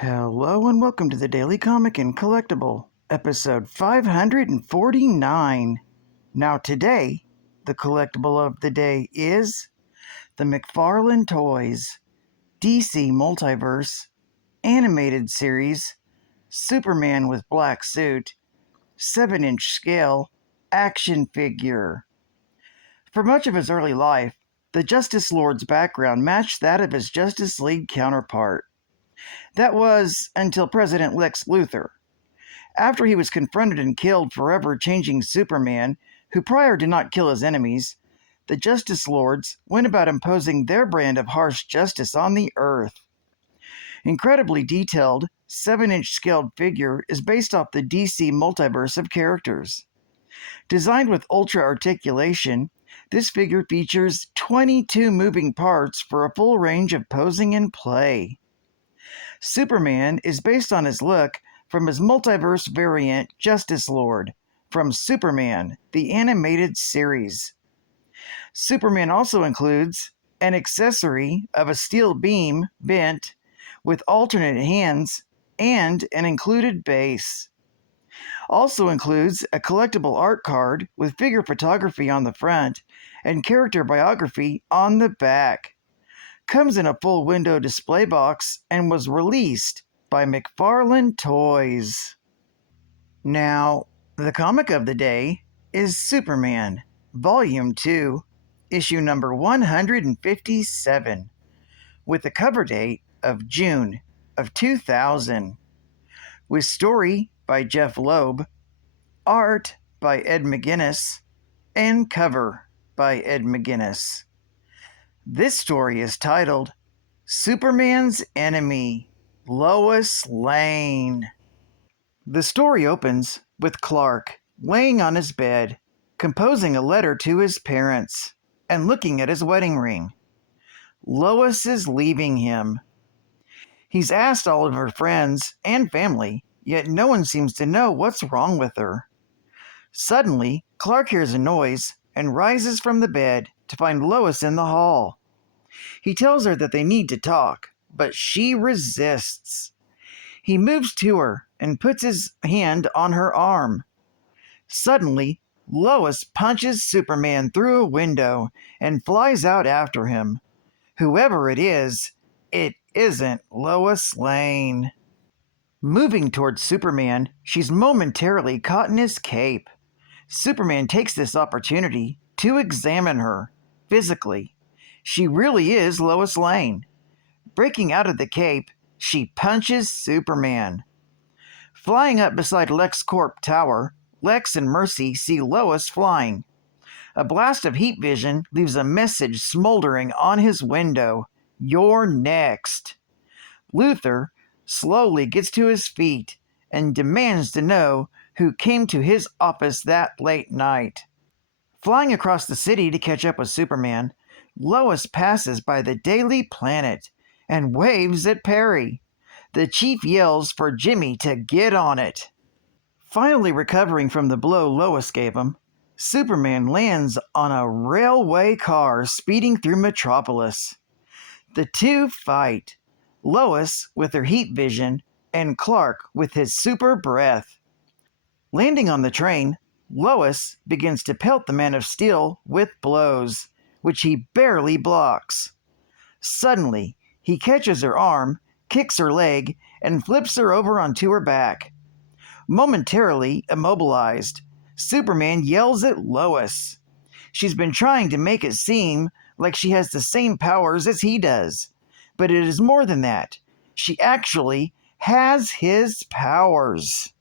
Hello and welcome to the Daily Comic and Collectible, episode 549. Now today, the collectible of the day is the Mcfarlane Toys DC Multiverse Animated Series Superman with Black Suit 7-inch scale action figure. For much of his early life, the Justice Lord's background matched that of his Justice League counterpart. That was until President Lex Luthor. After he was confronted and killed forever changing Superman, who prior did not kill his enemies, the Justice Lords went about imposing their brand of harsh justice on the Earth. Incredibly detailed, 7-inch scaled figure is based off the DC multiverse of characters. Designed with ultra articulation, this figure features 22 moving parts for a full range of posing and play. Superman is based on his look from his multiverse variant Justice Lord from Superman, the animated series. Superman also includes an accessory of a steel beam bent with alternate hands and an included base. Also includes a collectible art card with figure photography on the front and character biography on the back. Comes in a full window display box and was released by Mcfarlane Toys. Now, the comic of the day is Superman, Volume 2, issue number 157, with a cover date of June of 2000, with story by Jeff Loeb, art by Ed McGuinness, and cover by Ed McGuinness. This story is titled Superman's Enemy, Lois Lane. The story opens with Clark laying on his bed, composing a letter to his parents, and looking at his wedding ring. Lois is leaving him. He's asked all of her friends and family, yet no one seems to know what's wrong with her. Suddenly, Clark hears a noise and rises from the bed to find Lois in the hall. He tells her that they need to talk, but she resists. He moves to her and puts his hand on her arm. Suddenly, Lois punches Superman through a window and flies out after him. Whoever it isn't Lois Lane. Moving towards Superman, she's momentarily caught in his cape. Superman takes this opportunity to examine her physically. She really is Lois Lane. Breaking out of the cape, she punches Superman. Flying up beside LexCorp Tower, Lex and Mercy see Lois flying. A blast of heat vision leaves a message smoldering on his window. You're next. Luthor slowly gets to his feet and demands to know who came to his office that late night. Flying across the city to catch up with Superman, Lois passes by the Daily Planet and waves at Perry. The chief yells for Jimmy to get on it. Finally recovering from the blow Lois gave him, Superman lands on a railway car speeding through Metropolis. The two fight, Lois with her heat vision and Clark with his super breath. Landing on the train, Lois begins to pelt the Man of Steel with blows, which he barely blocks. Suddenly, he catches her arm, kicks her leg, and flips her over onto her back. Momentarily immobilized, Superman yells at Lois. She's been trying to make it seem like she has the same powers as he does, but it is more than that. She actually has his powers.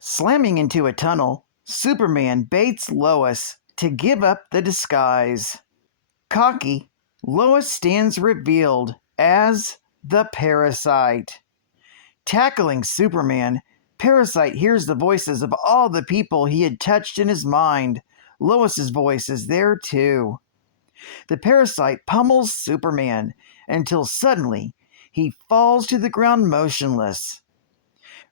Slamming into a tunnel, Superman baits Lois to give up the disguise. Cocky, Lois stands revealed as the Parasite. Tackling Superman, Parasite hears the voices of all the people he had touched in his mind. Lois's voice is there too. The Parasite pummels Superman until suddenly he falls to the ground motionless.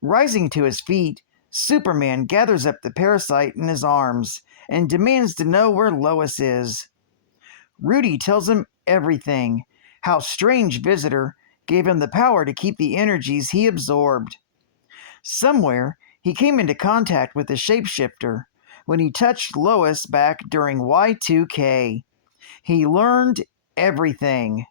Rising to his feet, Superman gathers up the Parasite in his arms and demands to know where Lois is. Rudy tells him everything, how strange visitor gave him the power to keep the energies he absorbed. Somewhere, he came into contact with the shapeshifter when he touched Lois back during Y2K. He learned everything.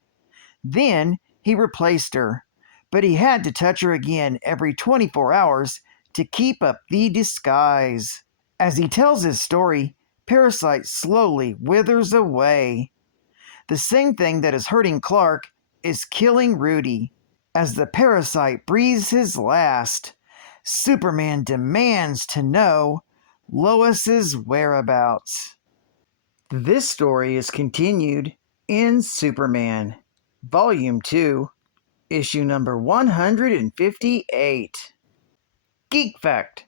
Then he replaced her, but he had to touch her again every 24 hours to keep up the disguise. As he tells his story, Parasite slowly withers away. The same thing that is hurting Clark is killing Rudy. As the Parasite breathes his last, Superman demands to know Lois's whereabouts. This story is continued in Superman, Volume 2, Issue number 158. Geek Fact: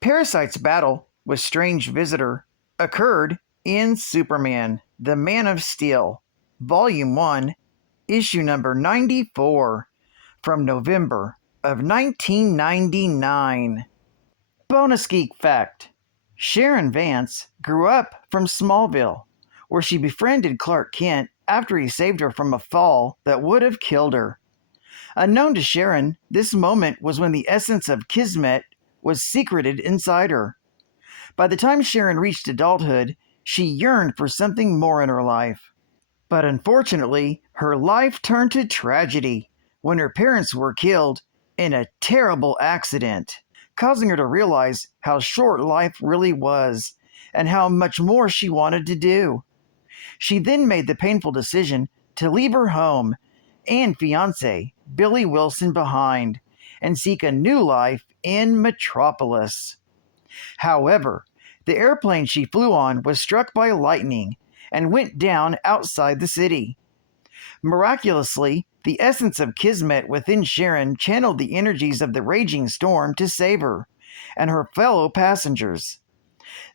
Parasite's battle with Strange Visitor occurred in Superman, the Man of Steel, Volume 1, Issue number 94, from November of 1999. Bonus Geek Fact: Sharon Vance grew up from Smallville, where she befriended Clark Kent after he saved her from a fall that would have killed her. Unknown to Sharon, this moment was when the essence of Kismet was secreted inside her. By the time Sharon reached adulthood, she yearned for something more in her life. But unfortunately, her life turned to tragedy when her parents were killed in a terrible accident, causing her to realize how short life really was and how much more she wanted to do. She then made the painful decision to leave her home and fiancé, Billy Wilson, behind and seek a new life in Metropolis. However, the airplane she flew on was struck by lightning and went down outside the city. Miraculously, the essence of Kismet within Sharon channeled the energies of the raging storm to save her and her fellow passengers.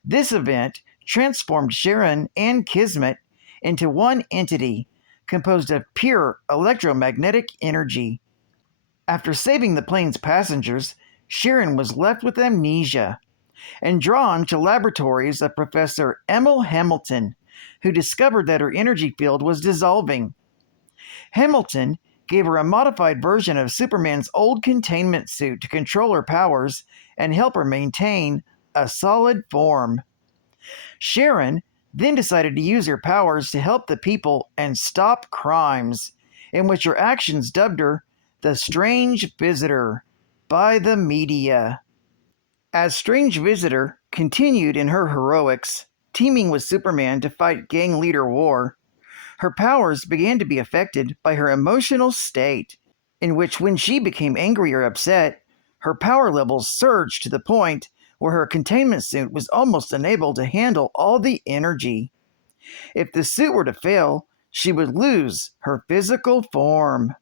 This event transformed Sharon and Kismet into one entity composed of pure electromagnetic energy. After saving the plane's passengers, Sharon was left with amnesia and drawn to laboratories of Professor Emil Hamilton, who discovered that her energy field was dissolving. Hamilton gave her a modified version of Superman's old containment suit to control her powers and help her maintain a solid form. Sharon then decided to use her powers to help the people and stop crimes, in which her actions dubbed her the Strange Visitor by the media. As Strange Visitor continued in her heroics, teaming with Superman to fight gang leader War, her powers began to be affected by her emotional state, in which when she became angry or upset, her power levels surged to the point where her containment suit was almost unable to handle all the energy. If the suit were to fail, she would lose her physical form.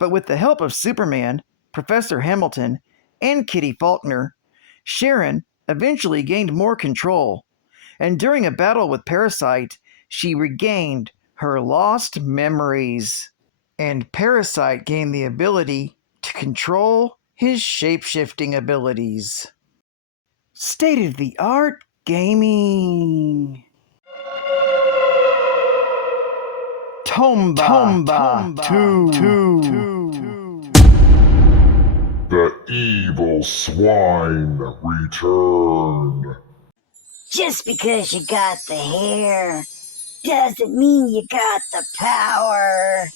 But with the help of Superman, Professor Hamilton, and Kitty Faulkner, Sharon eventually gained more control, and during a battle with Parasite, she regained her lost memories. And Parasite gained the ability to control his shape-shifting abilities. State-of-the-art gaming. Tomba 2. The evil swine return. Just because you got the hair doesn't mean you got the power.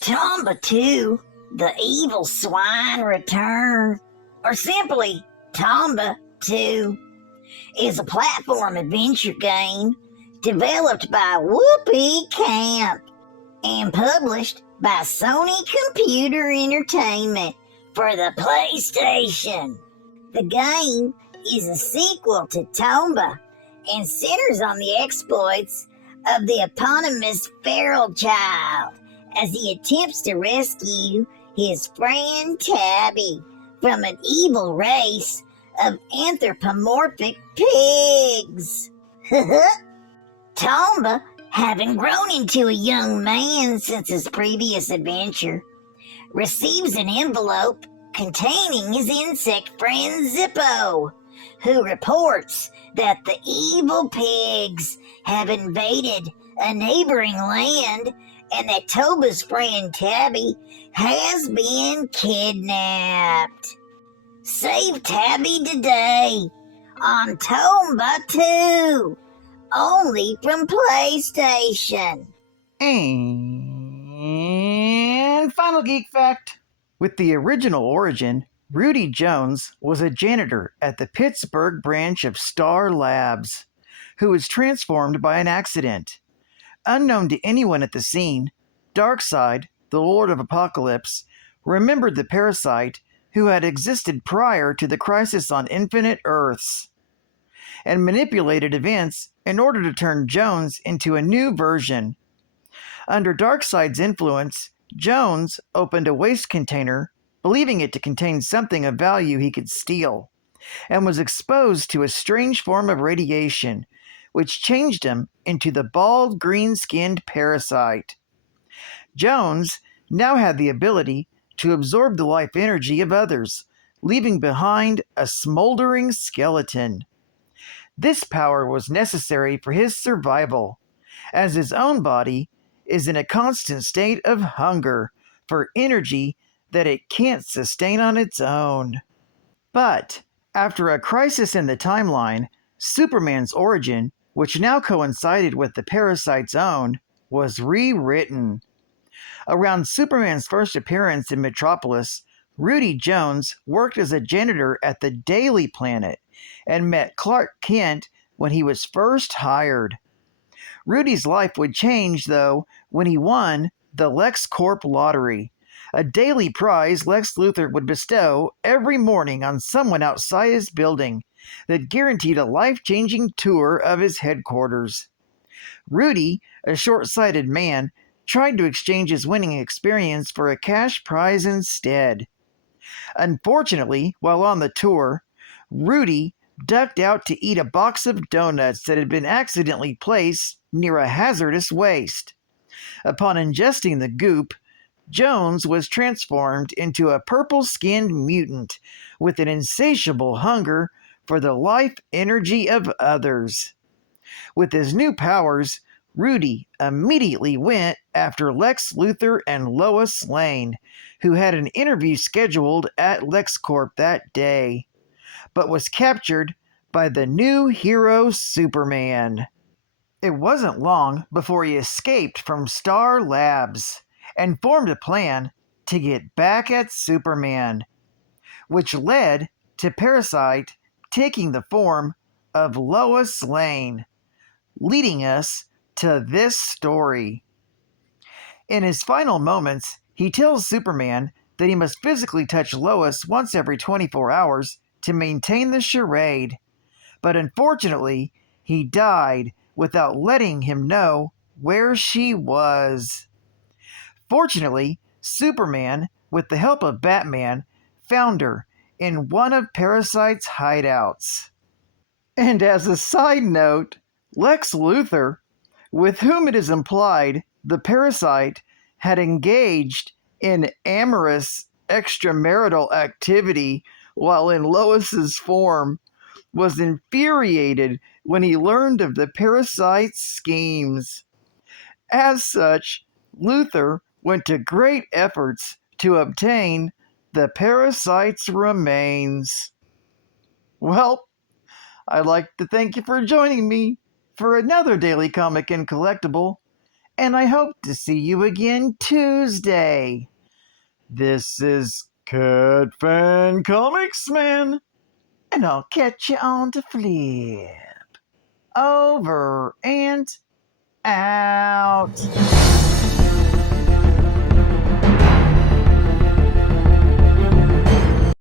Tomba 2, the evil swine return, or simply Tomba 2, is a platform adventure game developed by Whoopee Camp and published by Sony Computer Entertainment for the PlayStation. The game is a sequel to Tomba and centers on the exploits of the eponymous feral child as he attempts to rescue his friend Tabby from an evil race of anthropomorphic pigs. Tomba, having grown into a young man since his previous adventure, receives an envelope containing his insect friend Zippo, who reports that the evil pigs have invaded a neighboring land and that Toba's friend Tabby has been kidnapped. Save Tabby today on Tomba 2, only from PlayStation. And final geek fact. With the original origin, Rudy Jones was a janitor at the Pittsburgh branch of Star Labs, who was transformed by an accident. Unknown to anyone at the scene, Darkseid, the Lord of Apocalypse, remembered the parasite who had existed prior to the Crisis on Infinite Earths, and manipulated events in order to turn Jones into a new version. Under Darkseid's influence, Jones opened a waste container, believing it to contain something of value he could steal, and was exposed to a strange form of radiation, which changed him into the bald, green-skinned parasite. Jones now had the ability to absorb the life energy of others, leaving behind a smoldering skeleton. This power was necessary for his survival, as his own body is in a constant state of hunger for energy that it can't sustain on its own. But after a crisis in the timeline, Superman's origin, which now coincided with the parasite's own, was rewritten. Around Superman's first appearance in Metropolis, Rudy Jones worked as a janitor at the Daily Planet and met Clark Kent when he was first hired. Rudy's life would change, though, when he won the LexCorp lottery, a daily prize Lex Luthor would bestow every morning on someone outside his building that guaranteed a life-changing tour of his headquarters. Rudy, a short-sighted man, tried to exchange his winning experience for a cash prize instead. Unfortunately, while on the tour, Rudy ducked out to eat a box of donuts that had been accidentally placed near a hazardous waste. Upon ingesting the goop, Jones was transformed into a purple-skinned mutant with an insatiable hunger for the life energy of others. With his new powers, Rudy immediately went after Lex Luthor and Lois Lane, who had an interview scheduled at LexCorp that day, but was captured by the new hero Superman. It wasn't long before he escaped from Star Labs and formed a plan to get back at Superman, which led to Parasite taking the form of Lois Lane, leading us to this story. In his final moments, he tells Superman that he must physically touch Lois once every 24 hours to maintain the charade, but unfortunately, he died without letting him know where she was. Fortunately, Superman, with the help of Batman, found her in one of Parasite's hideouts. And as a side note, Lex Luthor, with whom it is implied the Parasite had engaged in amorous extramarital activity while in Lois's form, was infuriated when he learned of the Parasite's schemes. As such, Luthor went to great efforts to obtain the Parasite's remains. Well, I'd like to thank you for joining me for another Daily Comic and Collectible, and I hope to see you again Tuesday. This is Cat Fan Comics Man, and I'll catch you on the flip. Over and out.